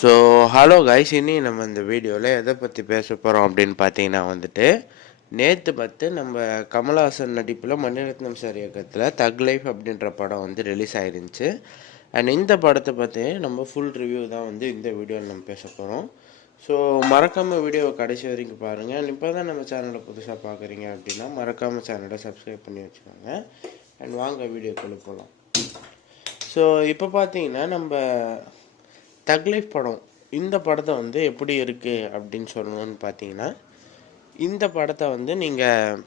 So hello guys இனி நம்ம இந்த வீடியோவில் எதை பற்றி பேச போகிறோம் அப்படின்னு பார்த்தீங்கன்னா வந்துட்டு நேற்று பார்த்து நம்ம கமலஹாசன் நடிப்பில் மணிரத்னம் சார் இயக்கத்தில் தக் லைஃப் அப்படின்ற படம் வந்து ரிலீஸ் ஆயிருந்துச்சு. அண்ட் இந்த படத்தை பற்றி நம்ம ஃபுல் ரிவ்யூ தான் வந்து இந்த வீடியோவில் நம்ம பேச போகிறோம் ஸோ மறக்காமல் வீடியோவை கடைசி வரைக்கும் பாருங்கள் அண்ட் இப்போ தான் நம்ம சேனலை புதுசாக பார்க்குறீங்க அப்படின்னா மறக்காமல் சேனலை சப்ஸ்கிரைப் பண்ணி வச்சுக்கோங்க. அண்ட் வாங்க வீடியோக்குள்ளே போகலாம் ஸோ இப்போ பார்த்தீங்கன்னா நம்ம தக் லைஃப் படம் இந்த படத்தை வந்து எப்படி இருக்குது அப்படின்னு சொல்லணும்னு பார்த்தீங்கன்னா இந்த படத்தை வந்து நீங்கள்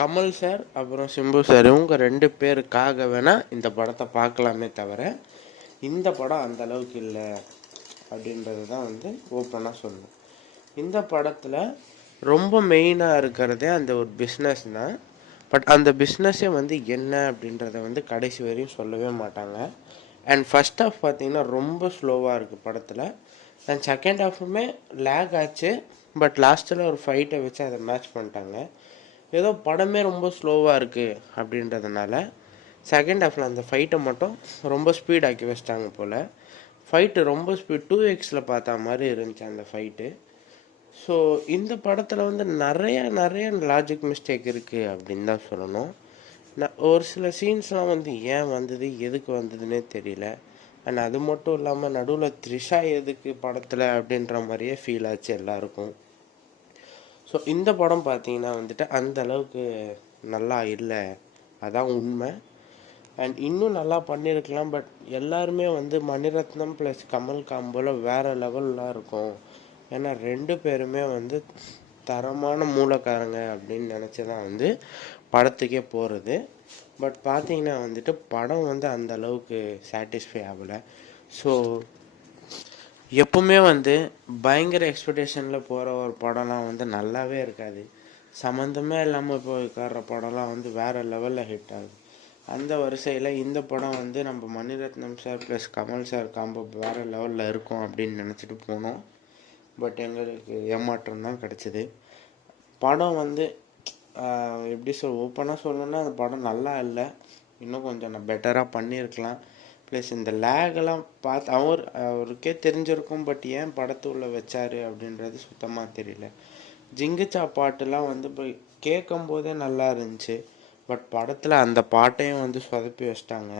கமல் சார் அப்புறம் சிம்பு சார் இவங்க ரெண்டு பேருக்காக வேணால் இந்த படத்தை பார்க்கலாமே தவிர இந்த படம் அந்த அளவுக்கு இல்லை அப்படின்றது தான் வந்து ஓப்பனாக சொல்லணும். இந்த படத்தில் ரொம்ப மெயினாக இருக்கிறதே அந்த ஒரு பிஸ்னஸ் தான். பட் அந்த பிஸ்னஸே வந்து என்ன அப்படின்றத வந்து கடைசி வரையும் சொல்லவே மாட்டாங்க. அண்ட் ஃபஸ்ட் ஹாஃப் பார்த்தீங்கன்னா ரொம்ப ஸ்லோவாக இருக்குது படத்தில். அண்ட் செகண்ட் ஹாஃபுமே லேக் ஆச்சு. பட் லாஸ்ட்டில் ஒரு ஃபைட்டை வச்சு அதை மேட்ச் பண்ணிட்டாங்க. ஏதோ படமே ரொம்ப ஸ்லோவாக இருக்குது அப்படின்றதுனால செகண்ட் ஹாஃபில் அந்த ஃபைட்டை மட்டும் ரொம்ப ஸ்பீடாக்கி வச்சிட்டாங்க போல். ஃபைட்டு ரொம்ப ஸ்பீட் டூ எக்ஸில் பார்த்தா மாதிரி இருந்துச்சு அந்த ஃபைட்டு ஸோ இந்த படத்தில் வந்து நிறைய நிறைய லாஜிக் மிஸ்டேக் இருக்குது அப்படின்னு தான் சொல்லணும். நான் ஒரு சில சீன்ஸ்லாம் வந்து ஏன் வந்தது எதுக்கு வந்ததுன்னே தெரியல. அண்ட் அது மட்டும் இல்லாமல் நடுவில் த்ரிஷா எதுக்கு படத்தில் அப்படின்ற மாதிரியே ஃபீல் ஆச்சு எல்லாருக்கும். ஸோ இந்த படம் பார்த்தீங்கன்னா வந்துட்டு அந்த அளவுக்கு நல்லா இல்லை. அதான் உண்மை. அண்ட் இன்னும் நல்லா பண்ணியிருக்கலாம் பட் எல்லாருமே வந்து மணிரத்னம் ப்ளஸ் கமல் காம்போல வேறு லெவலில் இருக்கும். ஏன்னா ரெண்டு பேருமே வந்து தரமான மூலக்காரங்க அப்படின்னு நினச்சி தான் வந்து படத்துக்கே போகிறது பட் பார்த்தீங்கன்னா வந்துட்டு படம் வந்து அந்த அளவுக்கு சாட்டிஸ்ஃபை ஆகலை. ஸோ எப்பவுமே வந்து பயங்கர எக்ஸ்பெக்டேஷனில் போகிற ஒரு படம்லாம் வந்து நல்லாவே இருக்காது. சம்மந்தமே இல்லாமல் போய் உட்கார்ற படம்லாம் வந்து வேறு லெவலில் ஹிட் ஆகுது. அந்த வரிசையில் இந்த படம் வந்து நம்ம Mani Ratnam sir plus Kamal sir combo வேறு லெவலில் இருக்கும் அப்படின்னு நினச்சிட்டு போனோம். பட் எங்களுக்கு ஏமாற்றம் தான் கிடச்சிது. படம் வந்து எப்படி சொல் ஓப்பனாக சொல்லணும்னா அந்த படம் நல்லா இல்லை. இன்னும் கொஞ்சம் நான் பெட்டராக பண்ணியிருக்கலாம். ப்ளஸ் இந்த லேகெல்லாம் பார்த்து அவர் அவருக்கே தெரிஞ்சிருக்கும் பட் ஏன் படத்து உள்ள வச்சாரு அப்படின்றது சுத்தமாக தெரியல. ஜிங்கிச்சா பாட்டுலாம் வந்து போய் கேட்கும் போதே நல்லா இருந்துச்சு. பட் படத்தில் அந்த பாட்டையும் வந்து சொதப்பி வச்சிட்டாங்க.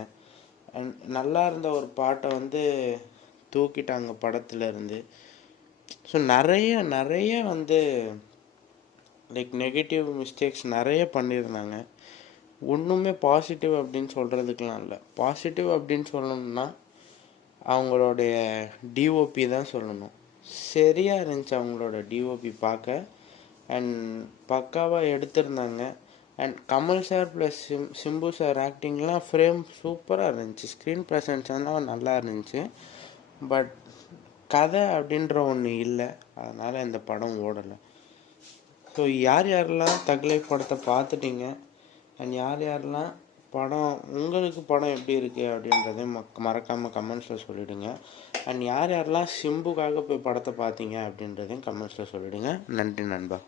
அண்ட் நல்லா இருந்த ஒரு பாட்டை வந்து தூக்கிட்டாங்க படத்துலேருந்து ஸோ நிறைய நிறைய வந்து லைக் நெகட்டிவ் மிஸ்டேக்ஸ் நிறைய பண்ணியிருந்தாங்க. ஒன்றுமே பாசிட்டிவ் அப்படின்னு சொல்கிறதுக்கெலாம் இல்லை. பாசிட்டிவ் அப்படின்னு சொல்லணும்னா அவங்களுடைய டிஓபி தான் சொல்லணும். சரியாக இருந்துச்சு அவங்களோட டிஓபி பார்க்க. அண்ட் பக்காவாக எடுத்திருந்தாங்க. And Kamal sir plus sim Simbu sir ஆக்டிங்லாம் ஃப்ரேம் சூப்பராக இருந்துச்சு. ஸ்க்ரீன் ப்ரெசன்ஸ் எல்லாம் நல்லா இருந்துச்சு. பட் கதை அப்படின்ற ஒன்று இல்லை. அதனால் இந்த படம் ஓடலை. ஸோ யார் யாரெல்லாம் தகலை படத்தை பார்த்துட்டீங்க? அண்ட் யார் யாரெல்லாம் படம் உங்களுக்கு படம் எப்படி இருக்குது அப்படின்றதையும் மக் மறக்காமல் கமெண்ட்ஸில் சொல்லிவிடுங்க அண்ட் யார் யாரெல்லாம் சிம்புக்காக போய் படத்தை பார்த்தீங்க அப்படின்றதையும் கமெண்ட்ஸில் சொல்லிவிடுங்க நன்றி நண்பா.